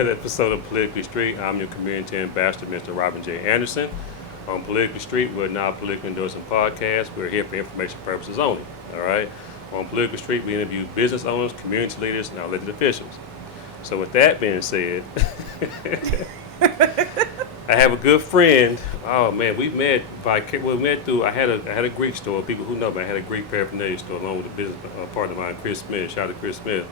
another episode of Politically Street. I'm your community ambassador, Mr. Robin J. Anderson. On Politically Street, we're not a political endorsing podcast. We're here for information purposes only. All right. On Politically Street, we interview business owners, community leaders, and our elected officials. So, with that being said, I have a good friend. Oh man, we met through. I had a Greek store. People who know me, I had a Greek paraphernalia store along with a business partner of mine, Chris Smith. Shout out to Chris Smith.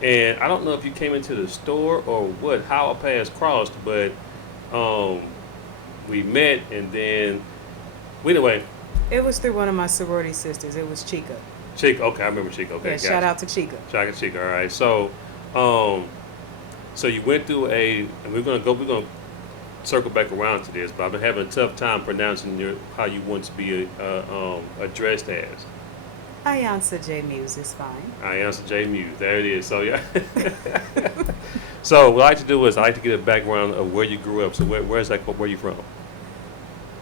And I don't know if you came into the store or what, how our paths crossed, but we met and then, anyway. It was through one of my sorority sisters. It was Chica. Chica, okay, I remember Chica. Okay, yeah, shout out to Chica. Shout out to Chica. All right. So, so you went through and we're gonna circle back around to this, but I've been having a tough time pronouncing how you want to be addressed as. iiYansa J Muse is fine. iiYansa J Muse. There it is. So yeah. So what I like to do is I like to get a background of where you grew up. So where you from?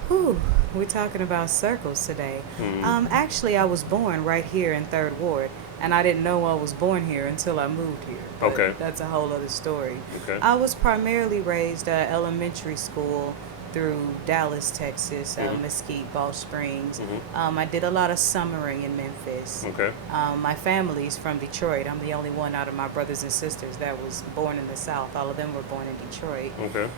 Whew, we're talking about circles today. Mm-hmm. Actually, I was born right here in 3rd Ward, and I didn't know I was born here until I moved here. But okay. That's a whole other story. Okay. I was primarily raised elementary school through Dallas, Texas, Mesquite, Ball Springs. Mm-hmm. I did a lot of summering in Memphis. Okay. My family's from Detroit. I'm the only one out of my brothers and sisters that was born in the South. All of them were born in Detroit. Okay.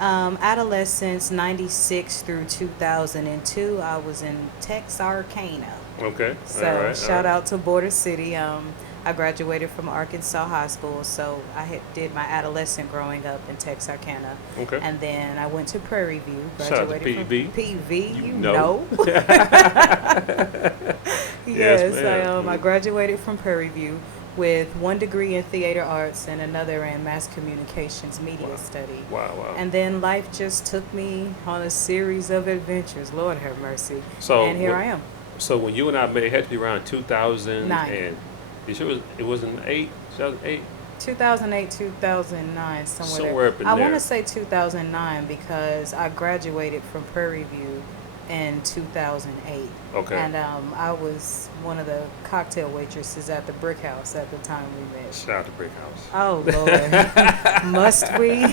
Adolescence, 96 through 2002, I was in Texarkana. Okay. So shout out to Border City. I graduated from Arkansas High School, so I did my adolescent growing up in Texarkana. Okay. And then I went to Prairie View. Shout out to PV. PV, you know. Yes, I graduated from Prairie View with 1 degree in theater arts and another in mass communications media study. Wow. And then life just took me on a series of adventures. Lord have mercy. So and here I am. So when you and I met, it had to be around 2009. 9. And you sure it wasn't 2008? 2008, 2009, somewhere up in I there. want to say 2009 because I graduated from Prairie View in 2008. Okay. And I was one of the cocktail waitresses at the Brick House at the time we met. Shout out to Brick House. Oh, Lord. Must we?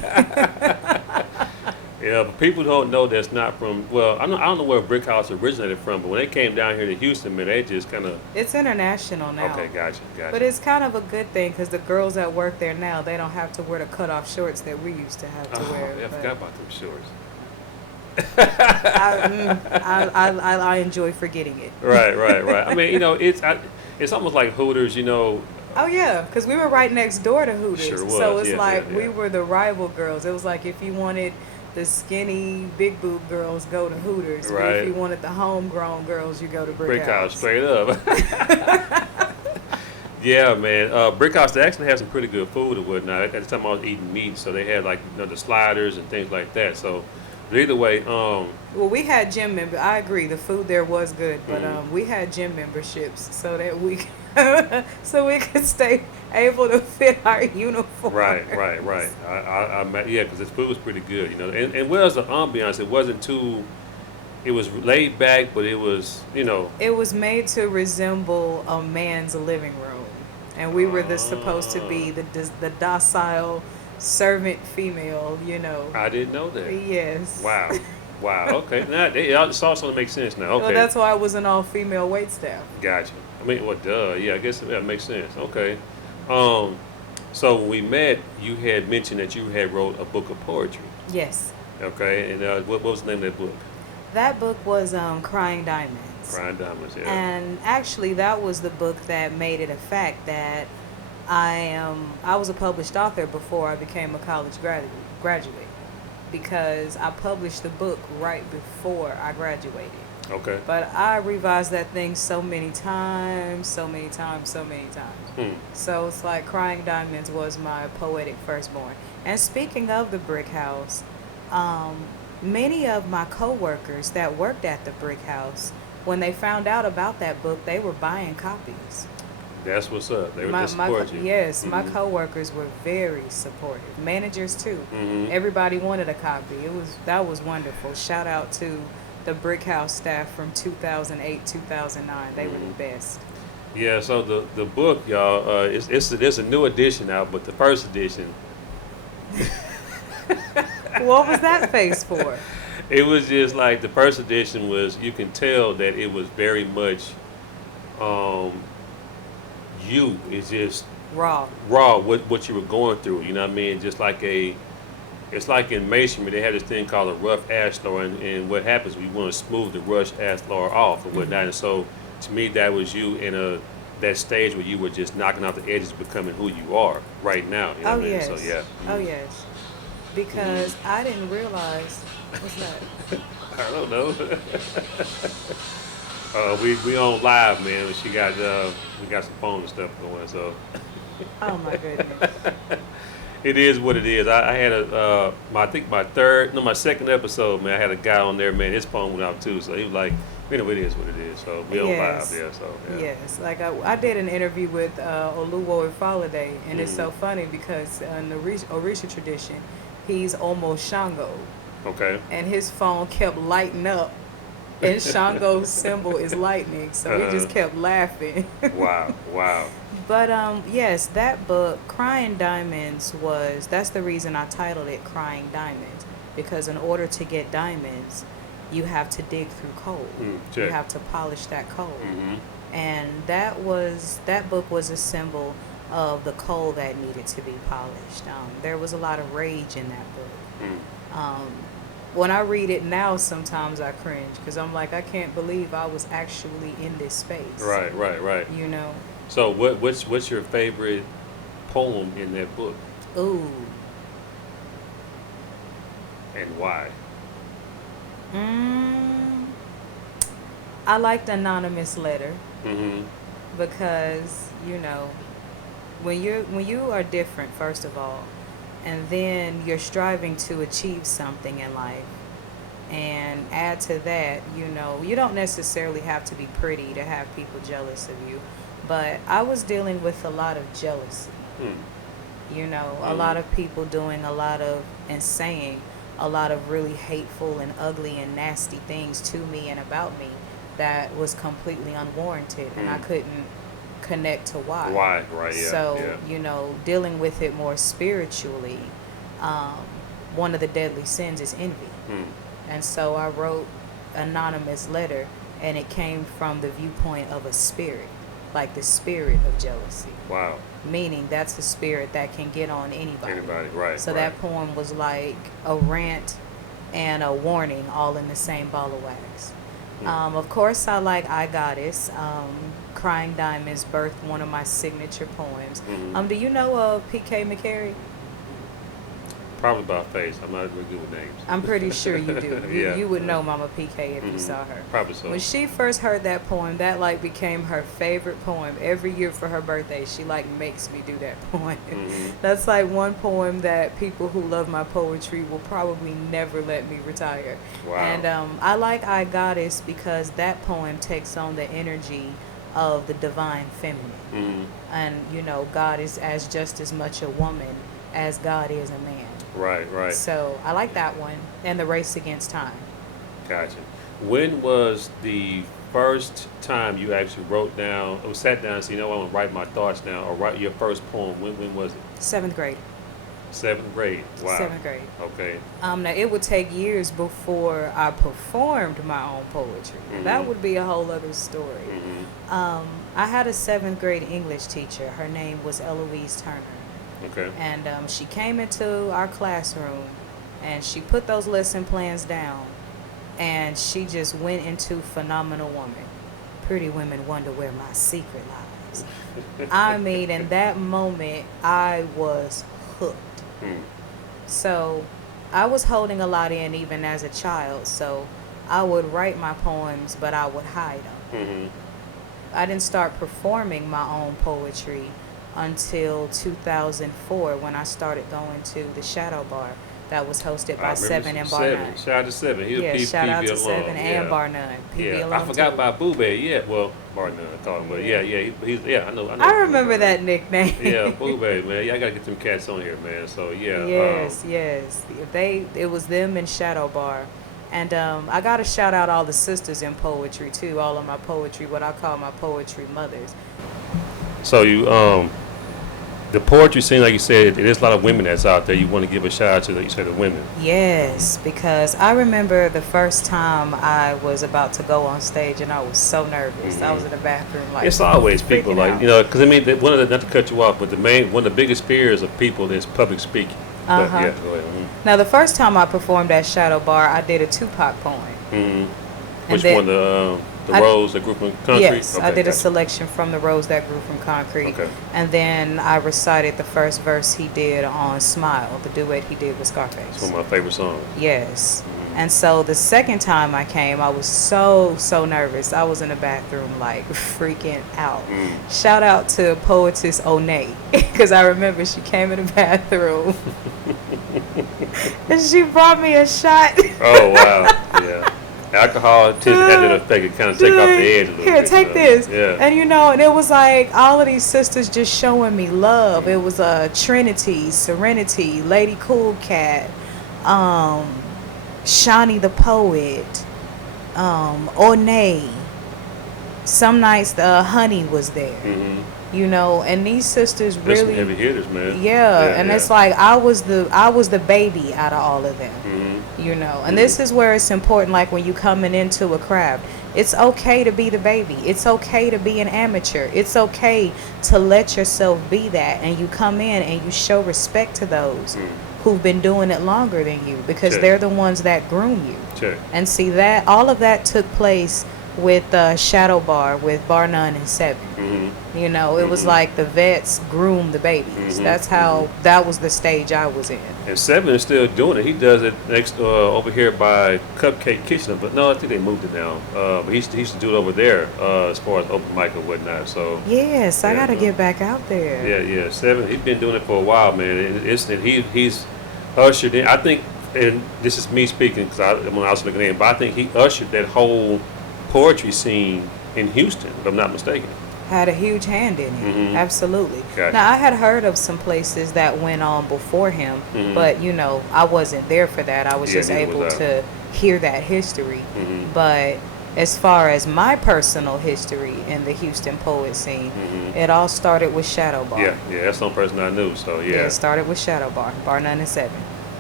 Yeah, but people don't know that's not from, well, I don't know where Brick House originated from, but when they came down here to Houston, man, they just kind of... It's international now. Okay, gotcha. But it's kind of a good thing because the girls that work there now, they don't have to wear the cutoff shorts that we used to have to wear. Yeah, I forgot about them shorts. I enjoy forgetting it. Right. I mean, it's almost like Hooters, Oh, yeah, because we were right next door to Hooters. Sure was. So it's yeah. we were the rival girls. It was like if you wanted the skinny, big boob girls, go to Hooters. Right. But if you wanted the homegrown girls, you go to Brick House. Straight up. Yeah, man. Brick House, they actually have some pretty good food and whatnot. At the time I was eating meat, so they had the sliders and things like that. So, but either way, well, we had gym member. I agree, the food there was good, but we had gym memberships so that we could stay able to fit our uniform. Right. Yeah, because this food was pretty good, And whereas the ambiance, it wasn't too. It was laid back, but it was, It was made to resemble a man's living room, and we were supposed to be the docile servant female, I didn't know that. Yes. Wow. Okay. Now it's also makes sense now. Okay. Well, that's why I was an all-female wait staff. Gotcha. I mean, well, duh. Yeah, I guess that makes sense. Okay. So when we met, you had mentioned that you had wrote a book of poetry. Yes. Okay. And what was the name of that book? That book was Crying Diamonds. Crying Diamonds, yeah. And actually, that was the book that made it a fact that I was a published author before I became a college graduate because I published the book right before I graduated. Okay. But I revised that thing so many times. So it's like Crying Diamonds was my poetic firstborn. And speaking of the Brick House, many of my coworkers that worked at the Brick House, when they found out about that book, they were buying copies. That's what's up. They were supporting you. Yes, my coworkers were very supportive. Managers too. Mm-hmm. Everybody wanted a copy. That was wonderful. Shout out to the Brick House staff from 2008, 2009. They were the best. Yeah, so the book, y'all, there's a new edition out, but the first edition, What was that face for? it was just like the first edition was. You can tell that it was very much um, you. It's just Raw. raw what you were going through. You know what I mean? Just like it's like in masonry, they have this thing called a rough ashlar, and what happens, we want to smooth the rough ashlar off and whatnot. And so, to me, that was you in that stage where you were just knocking out the edges, becoming who you are right now. You know Oh what I mean? yes. So yeah. Oh yes. Because I didn't realize what's that? I don't know. We on live, man. We got some phone and stuff going, so Oh my goodness. it is what it is. I had I think my second episode, man. I had a guy on there, man. His phone went out too, so he was like, it is what it is. So we on Yes. live, yeah. So yeah. Yes, like I did an interview with Oluwo Ifalade, and it's so funny because in the Orisha tradition, he's almost Shango, Okay. and his phone kept lighting up, and Shango's symbol is lightning, so we just kept laughing. Wow. Wow. But yes, that book, Crying Diamonds, that's the reason I titled it Crying Diamonds, because in order to get diamonds, you have to dig through coal. You Check. have to polish that coal. Mhm. And that book was a symbol of the coal that needed to be polished. There was a lot of rage in that book. Mm. When I read it now, sometimes I cringe because I'm like, I can't believe I was actually in this space. Right. You know? So what's your favorite poem in that book, Ooh. and why? Mm, I liked Anonymous Letter Mm-hmm. because, when you are different, first of all, and then you're striving to achieve something in life, and add to that, you don't necessarily have to be pretty to have people jealous of you, but I was dealing with a lot of jealousy. Mm. A lot of people doing a lot of and saying a lot of really hateful and ugly and nasty things to me and about me that was completely unwarranted, and I couldn't connect to why. Why? Right. Yeah. So, yeah. dealing with it more spiritually, one of the deadly sins is envy. Mm. And so I wrote Anonymous Letter, and it came from the viewpoint of a spirit, like the spirit of jealousy. Wow. Meaning that's the spirit that can get on anybody. Anybody. Right. So right. that poem was like a rant and a warning all in the same ball of wax. Of course, I like I Goddess. Crying Diamonds birthed one of my signature poems. Mhm. Do you know of P.K. McCary? Probably by face. I'm not really good with names. I'm pretty sure you do. Yeah. You would know Mama PK if you Mhm. saw her. Probably so. When she first heard that poem, that like became her favorite poem. Every year for her birthday, she like makes me do that poem. Mhm. That's like one poem that people who love my poetry will probably never let me retire. Wow. And I like I Goddess because that poem takes on the energy of the divine feminine. Mhm. And God is as just as much a woman as God is a man. Right. Right. So I like that one, and The Race Against Time. Gotcha. When was the first time you actually wrote down or sat down and said, I want to write my thoughts down or write your first poem? When was it? 7th grade. 7th grade. Wow. 7th grade. Okay. Now it would take years before I performed my own poetry. That Mhm. would be a whole other story. Mhm. I had a 7th grade English teacher. Her name was Eloise Turner. Okay. And she came into our classroom, and she put those lesson plans down, and she just went into Phenomenal Woman. Pretty women wonder where my secret lies. I mean, in that moment, I was hooked. Mm. So I was holding a lot in even as a child, so I would write my poems, but I would hide them. Mhm. I didn't start performing my own poetry until 2004 when I started going to the Shadow Bar that was hosted by Seven and Bar None. Shout out to Seven. He was Yeah, shout out PB to alum. Seven and Bar None. PB Yeah, alum I forgot too. about Boobay. Yeah, well, Bar None I call him, but yeah, he's I know. I remember that nickname. Yeah, Boobay, man. Yeah, I gotta get them cats on here, man. So yeah. Yes. It was them and Shadow Bar, And I got to shout out all the sisters in poetry, too, all of my poetry, what I call my poetry mothers. So the poetry scene, like you said, it is a lot of women that's out there. You want to give a shout out to, like you said, the women. Yes, because I remember the first time I was about to go on stage and I was so nervous. I was in the bathroom like It's always people freaking like, out. you know, because I mean, one of the, not to cut you off, but one of the biggest fears of people is public speaking. But Uh-huh. yeah, go ahead. Now, the first time I performed at Shadow Bar, I did a Tupac poem. Which then- one? The I- Rose that grew from concrete? Yes, I Okay, did a gotcha. selection from The Rose That Grew from Concrete. Okay. And then I recited the first verse he did on Smile, the duet he did with Scarface. It's one of my favorite songs. Yes. And so the second time I came, I was so nervous. I was in the bathroom like freaking out. Shout out to poetess Onay, because I remember she came in the bathroom and she brought me a shot. Oh, wow. Yeah. Alcohol had an effect. It kind of take off the edge a little Here, bit. take so, this. Yeah. And and it was like all of these sisters just showing me love. It was Trinity, Serenity, Lady Cool Cat, Shawnee the Poet, Onay. Some nights Honey was there. And these sisters There's some really heavy hitters, man. and it's like I was the baby out of all of them. And this is where it's important, like when you coming into a craft, it's okay to be the baby, it's okay to be an amateur, it's okay to let yourself be that, and you come in and you show respect to those who've been doing it longer than you, because Check. they're the ones that groom you. Check. And see, that all of that took place with Shadow Bar, with Bar None and Seven. It was like the vets groomed the babies. That's how, that was the stage I was in. And Seven is still doing it. He does it next over here by Cupcake Kitchen, but no, I think they moved it now. But he used to do it over there as far as open mic or whatnot. So Yes, I Yeah, got to no. get back out there. yeah. Seven. He's been doing it for a while, man. He's ushered in. I think, and this is me speaking because I'm also looking in, but I think he ushered that whole poetry scene in Houston, if I'm not mistaken. Had a huge hand in it. Absolutely. Gotcha. Now, I had heard of some places that went on before him, but I wasn't there for that. I was Yeah, just neither able was I. to hear that history. But as far as my personal history in the Houston poet scene, it all started with Shadow Bar. Yeah, that's the only person I knew. So yeah. It started with Shadow Bar, Bar 9 and 7.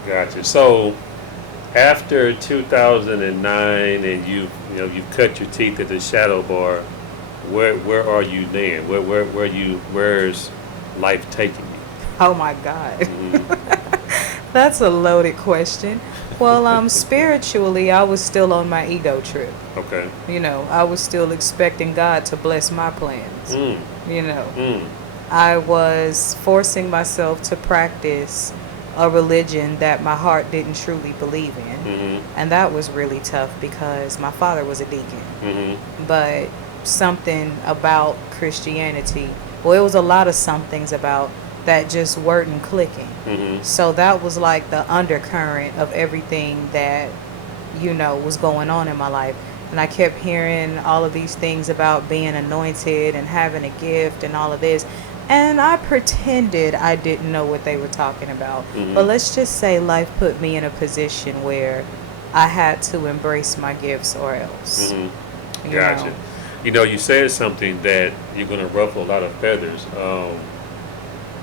Gotcha. So after 2009, and you've cut your teeth at the Shadow Bar, where are you then? Where's life taking you? Oh my God. That's a loaded question. Well, spiritually, I was still on my ego trip. Okay. I was still expecting God to bless my plans. Mm. I was forcing myself to practice a religion that my heart didn't truly believe in. And that was really tough because my father was a deacon. But something about Christianity, well, it was a lot of somethings about that just weren't clicking. So that was like the undercurrent of everything that was going on in my life. And I kept hearing all of these things about being anointed and having a gift and all of this, and I pretended I didn't know what they were talking about. But let's just say life put me in a position where I had to embrace my gifts or else. Gotcha. You said something that you're going to ruffle a lot of feathers,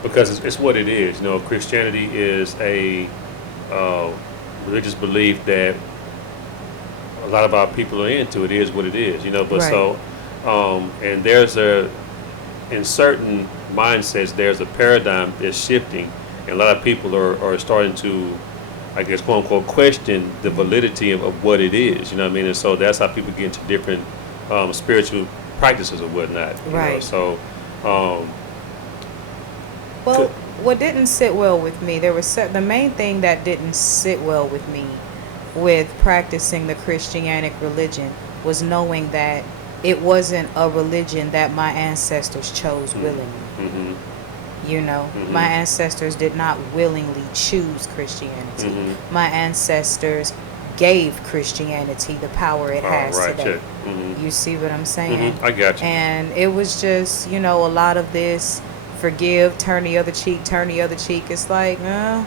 because it's what it is. Christianity is a religious belief that a lot of our people are into. It is what it is, but Right. so, and in certain mindsets, there's a paradigm that's shifting, and a lot of people are starting to, I guess, quote unquote, question the validity of what it is. You know what I mean? And so that's how people get into different spiritual practices or whatnot. Right. So, Well, what didn't sit well with me, the main thing that didn't sit well with me with practicing the Christianic religion was knowing that it wasn't a religion that my ancestors chose willingly. My ancestors did not willingly choose Christianity. My ancestors gave Christianity the power it has right, today. check. You see what I'm saying? I got you. And it was just, a lot of this forgive, turn the other cheek, turn the other cheek. It's like, that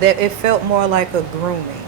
it felt more like a grooming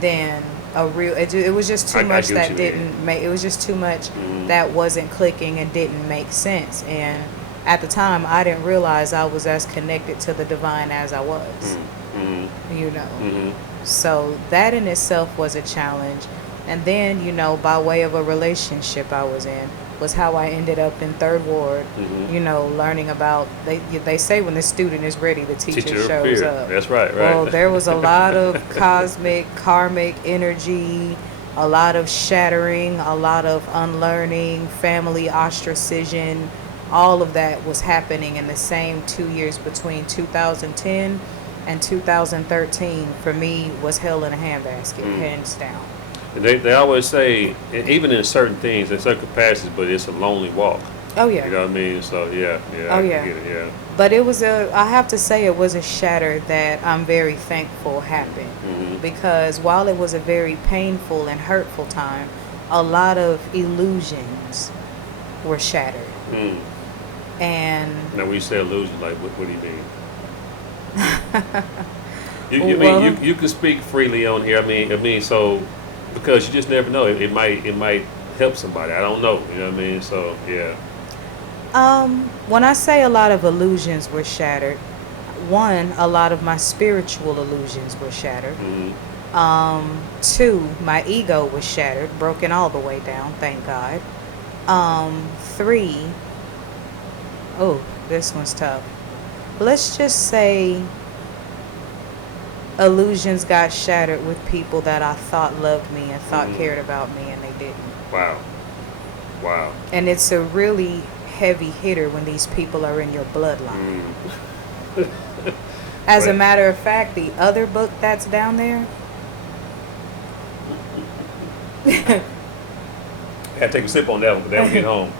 than a real. It was just too I much get what that you didn't mean. make. It was just too much Mm-hmm. that wasn't clicking and didn't make sense. And at the time, I didn't realize I was as connected to the divine as I was. Mm-hmm. You know. Mm-hmm. So that in itself was a challenge. And then, by way of a relationship I was in, was how I ended up in Third Ward, Mm-hmm. Learning about, they say when the student is ready, the teacher Teacher shows appeared. up. That's right, Well, right. there was a lot of cosmic, karmic energy, a lot of shattering, a lot of unlearning, family ostracism. All of that was happening in the same 2 years between 2010 and 2013. For me, was hell in a handbasket, Mm. hands down. And they always say, even in certain things, in certain capacities, but it's a lonely walk. Oh You yeah. know what I mean? So yeah, Oh I yeah. get it. Yeah. But I have to say, it was a shatter that I'm very thankful happened. Mm-hmm. Because while it was a very painful and hurtful time, a lot of illusions were shattered. Mm. And Now, when you say illusion, like, what do you mean? You well, you can speak freely on here. So because you just never know. It might help somebody. I don't know. You know what I mean? So yeah. when I say a lot of illusions were shattered, one, a lot of my spiritual illusions were shattered. Mm-hmm. Two, my ego was shattered, broken all the way down, thank God. Three, oh, this one's tough. Let's just say illusions got shattered with people that I thought loved me and thought Mm-hmm. cared about me, and they didn't. Wow. Wow. And it's a really heavy hitter when these people are in your bloodline. Mm. As a Right. matter of fact, the other book that's down there, I had to take a sip on that one, but then we get home.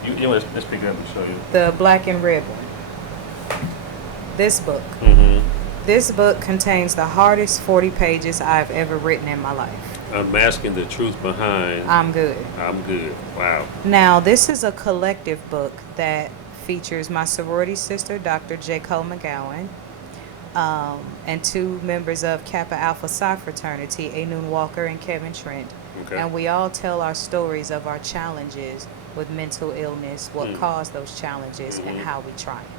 Let's pick it up and show you. the black and red one, this book. Mm-hmm. This book contains the hardest 40 pages I've ever written in my life. Unmasking the truth behind. I'm good. I'm good. Wow. Now, this is a collective book that features my sorority sister, Dr. J. Cole McGowan, and two members of Kappa Alpha Psi fraternity, Anun Walker and Kevin Trent. Okay. And we all tell our stories of our challenges with mental illness, what Mm. caused those challenges, and Mhm. how we triumphed.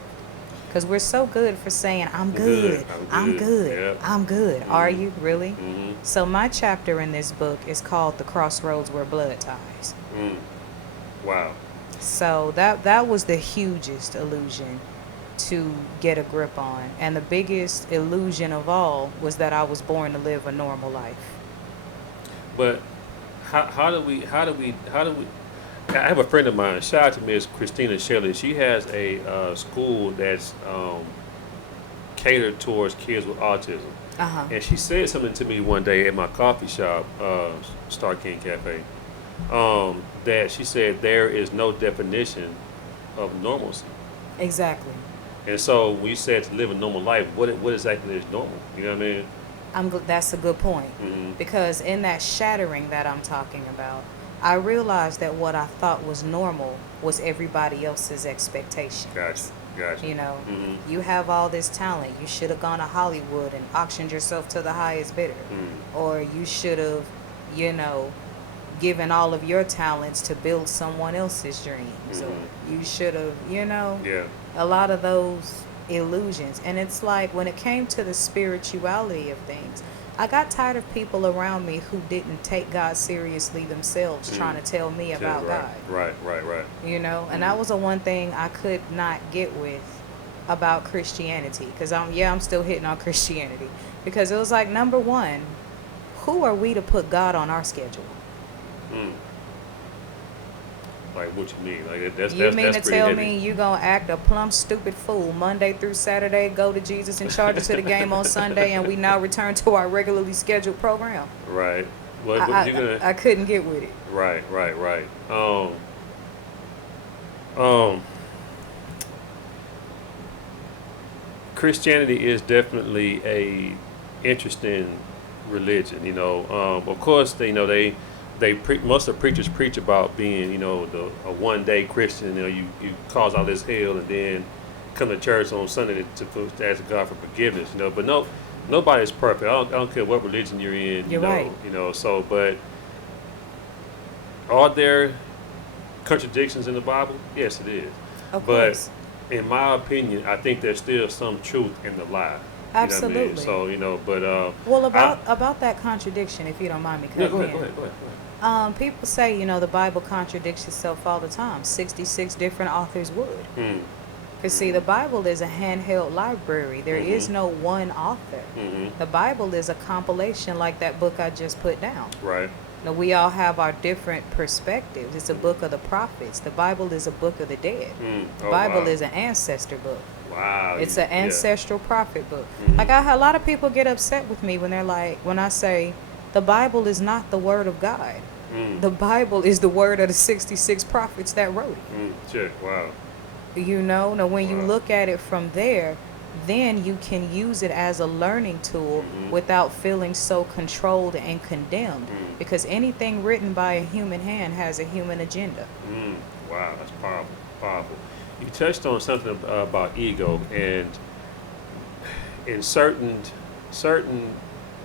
Because we're so good for saying, I'm good. good, I'm I'm good. good, Yep. I'm good. Are Mhm. you really? Mm-hmm. So my chapter in this book is called The Crossroads Where Blood Ties. Mm. Wow. So that was the hugest illusion to get a grip on. And the biggest illusion of all was that I was born to live a normal life. But how do we I have a friend of mine, shout out to Miss Christina Shelley. She has a school that's catered towards kids with autism. Uh-huh. And she said something to me one day at my coffee shop, Star King Cafe, that she said there is no definition of normalcy. Exactly. And so when you said to live a normal life, what exactly is normal? You know what I mean? That's a good point. Mm-hmm. Because in that shattering that I'm talking about, I realized that what I thought was normal was everybody else's expectations. Gotcha. Mm-hmm. You have all this talent. You should have gone to Hollywood and auctioned yourself to the highest bidder. Mm. Or you should have, given all of your talents to build someone else's dreams. Or Mhm. you should have, Yeah. a lot of those illusions. And it's like when it came to the spirituality of things, I got tired of people around me who didn't take God seriously themselves trying to tell me about God. Right. And that was the one thing I could not get with about Christianity, because I'm still hitting on Christianity, because it was like, number one, who are we to put God on our schedule? Mm. Like what you mean? Like that's You mean that's to pretty tell heavy. me you gonna act a plumb stupid fool Monday through Saturday, go to Jesus and charge us to the game on Sunday, and we now return to our regularly scheduled program? Right. Well, I, you're gonna. I couldn't get with it. Right. Christianity is definitely a interesting religion. Of course, most of the preachers preach about being, a one-day Christian. You cause all this hell and then come to church on Sunday to ask God for forgiveness. But no, nobody's perfect. I don't care what religion you're in. You're right. So but are there contradictions in the Bible? Yes, it is. Of But course. in my opinion, I think there's still some truth in the lie. You know what I mean? Absolutely. So but Well, about that contradiction, if you don't mind me yeah, cutting go in. ahead, go ahead. People say, the Bible contradicts itself all the time. 66 different authors would. Mm. Because, see, the Bible is a handheld library. There is no one author. Mm-hmm. The Bible is a compilation like that book I just put down. Right. Now, we all have our different perspectives. It's a book of the prophets. The Bible is a book of the dead. The Bible wow. is an ancestor book. Wow. It's an ancestral prophet book. Mhm. Like, a lot of people get upset with me when they're like, when I say, the Bible is not the word of God. The Bible is the word of the 66 prophets that wrote it. Check. Wow. Now when you Wow. look at it from there, then you can use it as a learning tool without feeling so controlled and condemned. Because anything written by a human hand has a human agenda. Wow, that's powerful. Powerful. You touched on something about ego, and in certain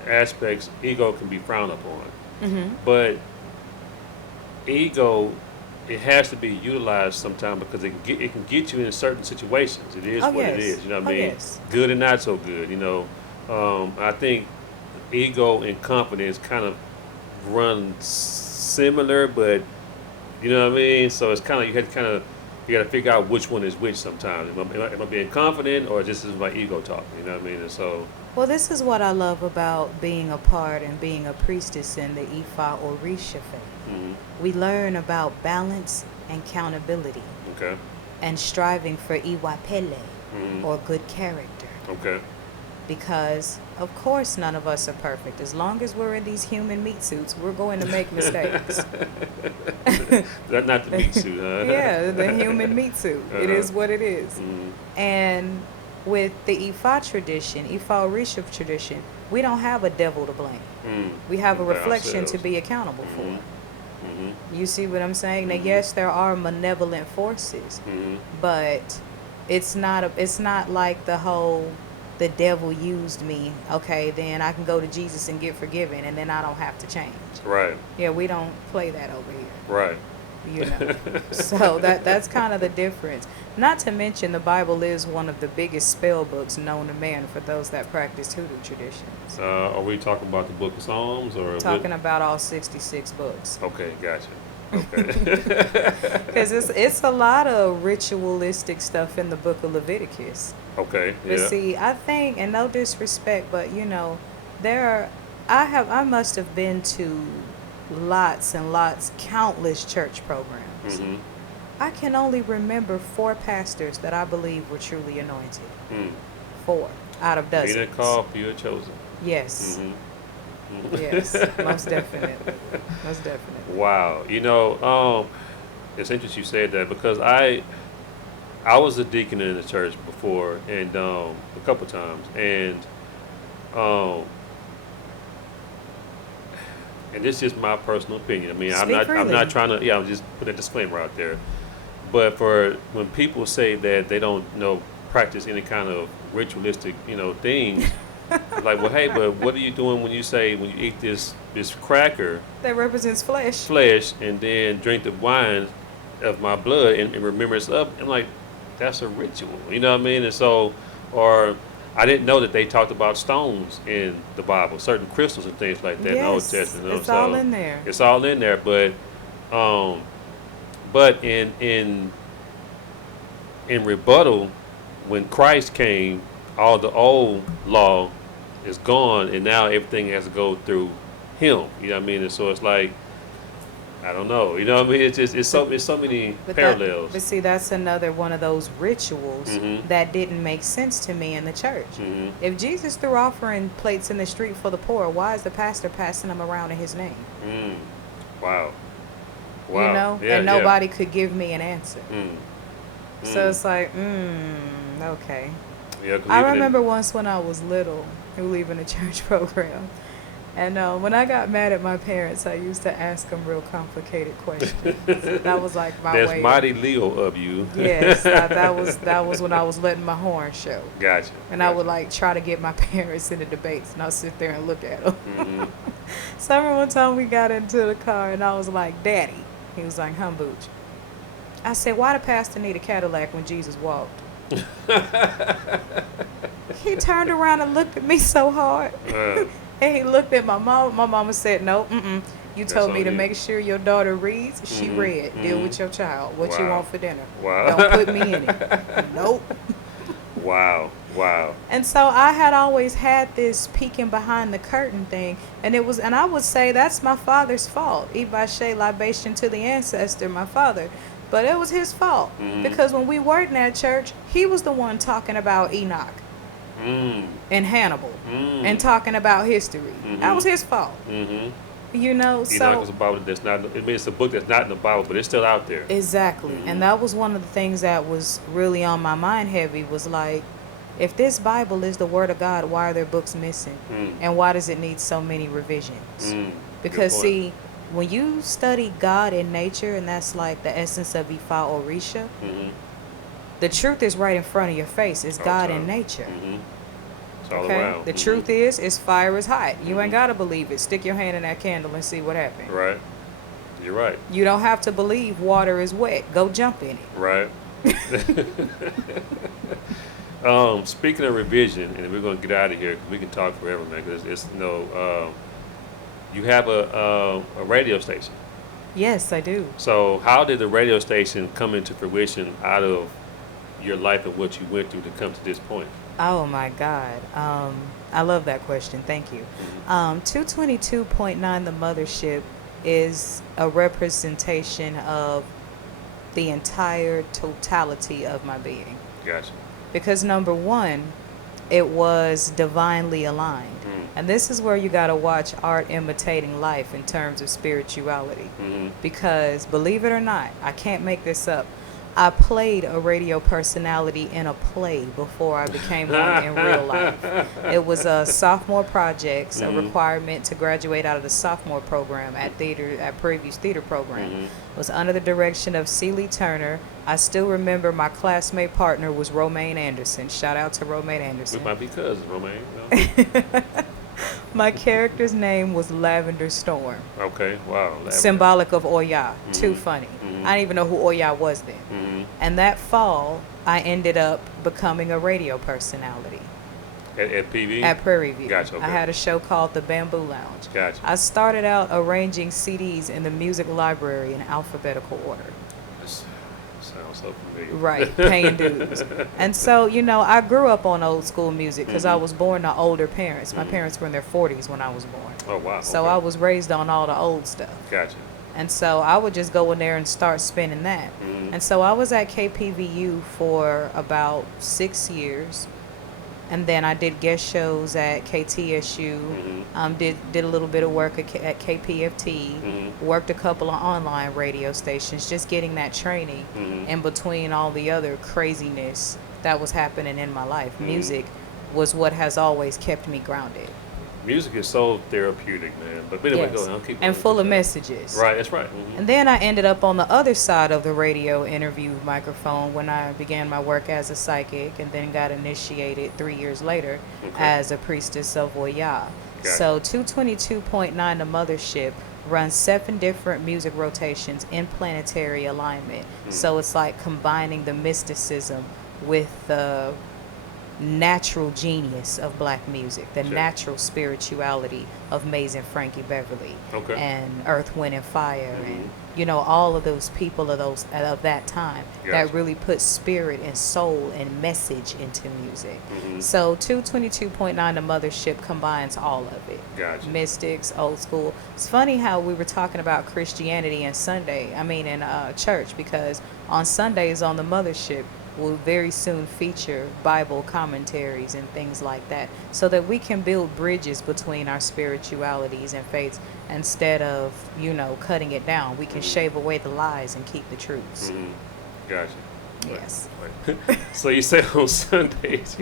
aspects, ego can be frowned upon. But ego, it has to be utilized sometime because it can get you in certain situations. It is Oh, what yes. it is. You know what Oh, I mean? yes. Good and not so good. I think ego and confidence kind of run similar, but you know what I mean. So it's kind of you got to figure out which one is which sometimes. Am I being confident, or just is my ego talking? You know what I mean? And so. Well, this is what I love about being a part and being a priestess in the Ifa or Risha faith. We learn about balance and accountability Okay. and striving for iwapele or good character. Okay. Because, of course, none of us are perfect. As long as we're in these human meat suits, we're going to make mistakes. Not the meat suit, huh? Yeah, the human meat suit. It is what it is. And with the Ifa tradition, Ifa Orisha tradition, we don't have a devil to blame. We have a By reflection to ourselves. be accountable for. You see what I'm saying? Now, yes, there are malevolent forces, but it's not like the whole the devil used me. Okay, then I can go to Jesus and get forgiven, and then I don't have to change. Right. Yeah, we don't play that over here. Right. So that's kind of the difference. Not to mention the Bible is one of the biggest spell books known to man for those that practice hoodoo traditions. Are we talking about the Book of Psalms or Talking about all 66 books. Okay, gotcha. Okay. Because it's a lot of ritualistic stuff in the book of Leviticus. Okay. But Yeah. see, I think, and no disrespect, but I must have been to lots and lots, countless church programs. I can only remember 4 pastors that I believe were truly anointed. 4 out of dozens. Few are called, few are chosen. Yes. Yes, most definitely. Most definitely. Wow. It's interesting you said that because I was a deacon in the church before, and a couple times, and this is my personal opinion. I mean, Speak I'm freely. not trying to. Yeah, I'm just putting a disclaimer out there. But for when people say that they don't practice any kind of ritualistic things, like, well, hey, but what are you doing when you eat this cracker That represents flesh. and then drink the wine of my blood in remembrance of? I'm like, that's a ritual. You know what I mean? And so, or I didn't know that they talked about stones in the Bible, certain crystals and things like that in the Old Yes, Testament. it's all in there. It's all in there, but in rebuttal, when Christ came, all the old law is gone, and now everything has to go through Him. You know what I mean? And so it's like, I don't know. You know what I mean? It's so many parallels. But see, that's another one of those rituals Mhm. that didn't make sense to me in the church. If Jesus threw offering plates in the street for the poor, why is the pastor passing them around in His name? Wow. Yeah, and nobody could give me an answer. Yeah. So it's like, okay. Yeah, 'cause I even remember once when I was little, we were leaving a church program, And when I got mad at my parents, I used to ask them real complicated questions. That was like my That's way. mighty Leo of you. Yes, that was when I was letting my horn show. Gotcha. And I would like try to get my parents into debates, and I'll sit there and look at them. Mm-hmm. So I remember one time we got into the car, and I was like, "Daddy," he was like, "Humbooch." I said, "Why the pastor need a Cadillac when Jesus walked?" He turned around and looked at me so hard. And he looked at my mom. My mama said, "No, you told me to make sure your daughter reads. She read. Deal with your child. What you want for dinner? Wow. Don't put me in it." Nope. Wow. And so I had always had this peeking behind the curtain thing, and I would say that's my father's fault. Eat by Shay libation to the ancestor, my father. But it was his fault, because when we were in that church, he was the one talking about Enoch and Hannibal and talking about history. That was his fault. You know, so Enoch is a Bible that's not. I mean, it's a book that's not in the Bible, but it's still out there. Exactly. And that was one of the things that was really on my mind heavy, was like, if this Bible is the Word of God, why are there books missing? And why does it need so many revisions? Because, see, when you study God in nature, and that's like the essence of Ifa Orisha, the truth is right in front of your face. It's God in nature. It's all around. The truth is fire is hot. You ain't got to believe it. Stick your hand in that candle and see what happens. Right. You're right. You don't have to believe water is wet. Go jump in it. Right. Speaking of revision, and we're going to get out of here because we can talk forever, man. Because it's you have a radio station. Yes, I do. So how did the radio station come into fruition out of your life and what you went through to come to this point? Oh my God. I love that question. Thank you. 222.9 The Mothership is a representation of the entire totality of my being. Gotcha. Because number one, it was divinely aligned. And this is where you got to watch art imitating life in terms of spirituality. Because believe it or not, I can't make this up. I played a radio personality in a play before I became one in real life. It was a sophomore project, a requirement to graduate out of the sophomore program at Prairie Theater program. It was under the direction of Celie Turner. I still remember my classmate partner was Romaine Anderson. Shout out to Romaine Anderson. We might be cousins, Romaine. No? My character's name was Lavender Storm. Okay, wow. Lavender. Symbolic of Oya. Too funny. I didn't even know who Oya was then. And that fall, I ended up becoming a radio personality. At PV? At Prairie View. Gotcha, okay. I had a show called The Bamboo Lounge. Gotcha. I started out arranging CDs in the music library in alphabetical order. This sounds so familiar. Right, paying dues. And so, you know, I grew up on old school music because I was born to older parents. My parents were in their 40s when I was born. Oh, wow. So okay. I was raised on all the old stuff. Gotcha. And so I would just go in there and start spinning that. And so I was at KPVU for about 6 years. And then I did guest shows at KTSU, did a little bit of work at KPFT, worked a couple of online radio stations, just getting that training in between all the other craziness that was happening in my life. Music was what has always kept me grounded. Music is so therapeutic, man. But anyway, Yes. go on. Keep And going. full of messages. Right, that's right. And then I ended up on the other side of the radio interview microphone when I began my work as a psychic, and then got initiated 3 years later as a priestess of Oya. So 222.9 The Mothership runs 7 different music rotations in planetary alignment. So it's like combining the mysticism with the natural genius of black music, the natural spirituality of Mays and Frankie Beverly, and Earth, Wind, and Fire, and you know, all of those people of that time that really put spirit and soul and message into music. So 222.9 The Mothership combines all of it. Mystics, old school. It's funny how we were talking about Christianity and in church, because on Sundays on The Mothership will very soon feature Bible commentaries and things like that, so that we can build bridges between our spiritualities and faiths instead of, you know, cutting it down. We can shave away the lies and keep the truths. Gotcha. Yes. Right. So you say on Sundays.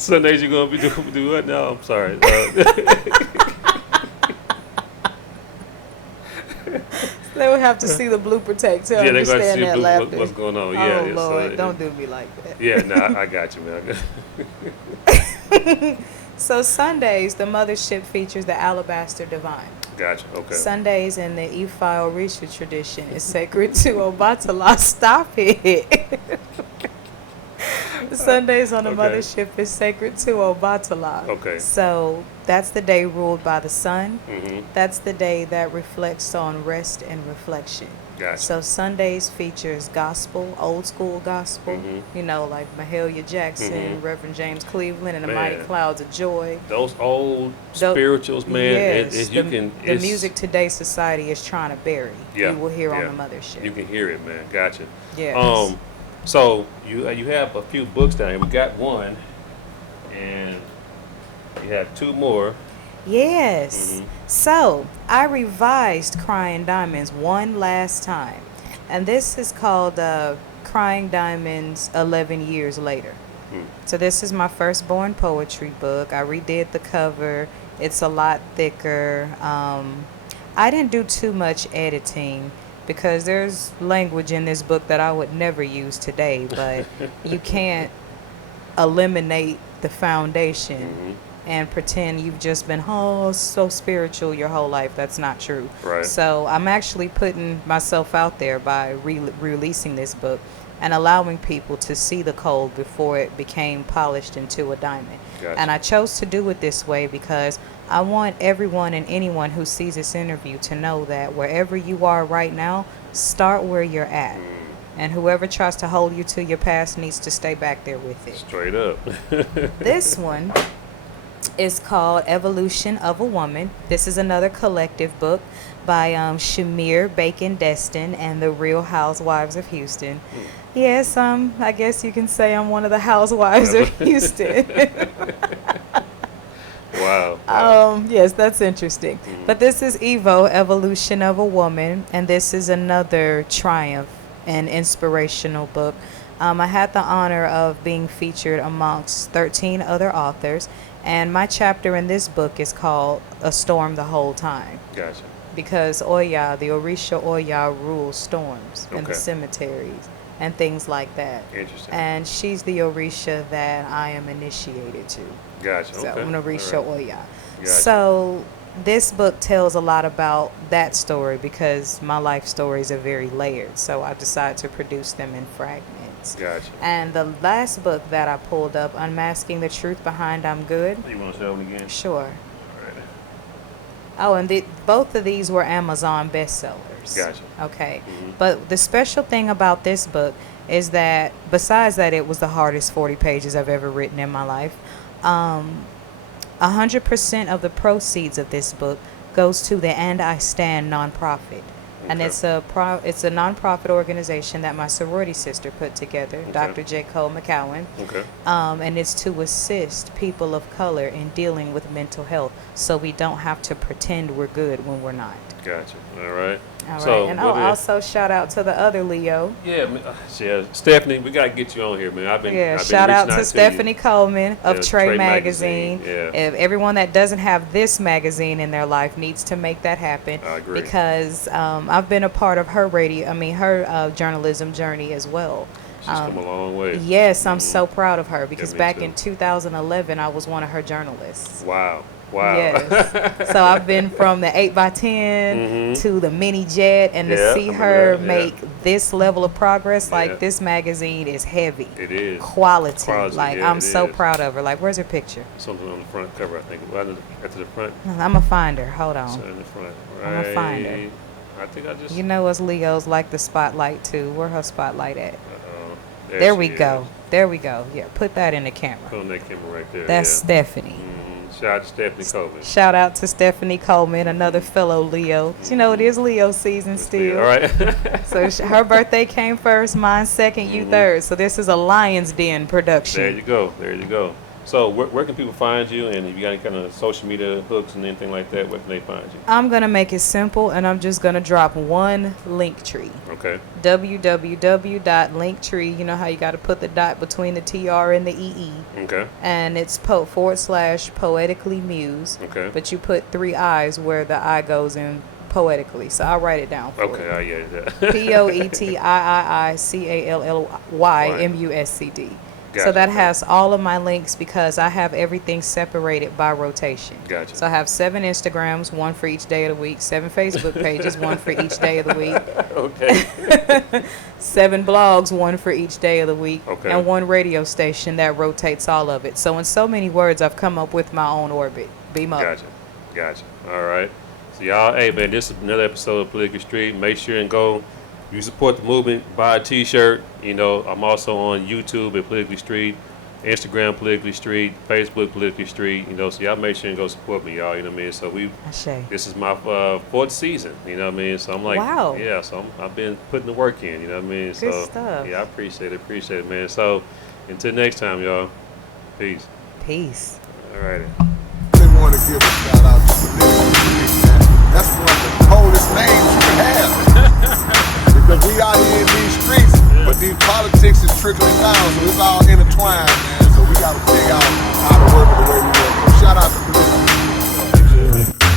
Sundays you're gonna be do what now? I'm sorry. They would have to see the blooper tape to Yeah, they got to understand see that laughter. what's going on. Yeah, Oh yeah, Lord, so, don't do me like that. Yeah, no, I got you, man. So Sundays, the Mothership features the Alabaster Divine. Gotcha. Okay. Sundays in the iiiYansa tradition is sacred to Obatala. Stop it. Sundays on the Okay. Mothership is sacred to Obatala. Okay. So that's the day ruled by the sun. Mm-hmm. That's the day that reflects on rest and reflection. Gotcha. So Sundays features gospel, old school gospel, Mhm. Like Mahalia Jackson, Mhm. Reverend James Cleveland, and the Man. Mighty Clouds of Joy. Those old Tho- spirituals, man. Yes, You the, can. the It's, music today society is trying to bury. Yeah, You will hear yeah. on the Mothership. You can hear it, man. Gotcha. Yes. So you have a few books down here. We got one, and you have two more. Yes. Mhm. So I revised Crying Diamonds one last time, and this is called Crying Diamonds 11 Years Later. Mm. So this is my firstborn poetry book. I redid the cover. It's a lot thicker. I didn't do too much editing because there's language in this book that I would never use today, but you can't eliminate the foundation Mhm. and pretend you've just been so spiritual your whole life. That's not true. Right. So I'm actually putting myself out there by releasing this book and allowing people to see the coal before it became polished into a diamond. Gotcha. And I chose to do it this way because I want everyone and anyone who sees this interview to know that wherever you are right now, start where you're at. Mm. And whoever tries to hold you to your past needs to stay back there with it. Straight up. This one is called Evolution of a Woman. This is another collective book by Shamir Bacon Destin and the Real Housewives of Houston. Yes, I guess you can say I'm one of the housewives of Houston. Wow. Yes, that's interesting. Mhm. But this is Evo, Evolution of a Woman, and this is another triumph and inspirational book. I had the honor of being featured amongst 13 other authors, and my chapter in this book is called A Storm the Whole Time, Gotcha. because Oya, the Orisha Oya, rules storms in the Okay. cemeteries and things like that. Interesting. And she's the Orisha that I am initiated to. Gotcha. So Okay. I'm an Orisha All right. Oya. Gotcha. So this book tells a lot about that story because my life stories are very layered. So I decided to produce them in fragments. Gotcha. And the last book that I pulled up, Unmasking the Truth Behind I'm Good. You want to show them again? Sure. All right. Oh, and both of these were Amazon bestsellers. Gotcha. Okay. Mhm. But the special thing about this book is that besides that it was the hardest 40 pages I've ever written in my life, 100% of the proceeds of this book goes to the And I Stand nonprofit. And Okay. it's a nonprofit organization that my sorority sister put together, Okay. Dr. J. Cole McCowan. Okay. And it's to assist people of color in dealing with mental health so we don't have to pretend we're good when we're not. Gotcha. All right. All right. So, And what is- also shout out to the other Leo. Yeah, Stephanie, we gotta get you on here, man. I've been Shout out reaching to you. Stephanie Coleman of Yeah, Trey Trey Magazine. Magazine, yeah. If everyone that doesn't have this magazine in their life needs to make that happen. I agree. Because I've been a part of her journalism journey as well. She's come a long way. Yes, I'm Mhm. so proud of her because me back too. in 2011 I was one of her journalists. Wow. Wow. Yes. So I've been from the 8x10 Mhm. to the mini jet, and Yeah, to I see remember her that, yeah. make this level of progress, Yeah. like this magazine is heavy. It is. Quality. Like yeah, I'm it so is. proud of her. Like, where's her picture? Something on the front cover, I think. Right at the front. I'm gonna find her. Hold So on. in the front. I'ma find her. Right. I think I just. You know us Leos like the spotlight too. Where her spotlight at? Uh-oh. There she we go. is. There we go. Yeah, put that in the camera. Put on that camera right there. That's yeah. Stephanie. Shout out to Stephanie Coleman. Shout out to Stephanie Coleman, another fellow Leo. You know, it is Leo season still. All right. So her birthday came first, mine second, you Mhm. third. So this is a Lion's Den production. There you go. There you go. So where can people find you? And if you got any kind of social media hooks and anything like that, where can they find you? I'm going to make it simple, and I'm just going to drop one link tree. Okay. www.linktree. You know how you got to put the dot between the TR and the EE. Okay. And it's /poetically muse. Okay. But you put 3 I's where the I goes in poetically. So I'll write it down for you. Okay. Yeah. POETIIICALLYMUSCD. Gotcha. So that has all of my links because I have everything separated by rotation. Gotcha. So I have 7 Instagrams, 1 for each day of the week, 7 Facebook pages, 1 for each day of the week. Okay. 7 blogs, 1 for each day of the week. Okay. And 1 radio station that rotates all of it. So in so many words, I've come up with my own orbit. Beam up. Gotcha. All right. So y'all, hey man, this is another episode of Politically Street. Make sure and go. You support the movement, buy a T-shirt. You know, I'm also on YouTube at Politically Street, Instagram Politically Street, Facebook Politically Street. You know, so y'all make sure and go support me, y'all. You know what I mean? So this is my 4th season. You know what I mean? So I'm like, wow. Yeah. So I've been putting the work in. You know what I mean? Good So stuff. yeah, I appreciate it, man. So until next time, y'all. Peace. Peace. All righty. They want to give a shout out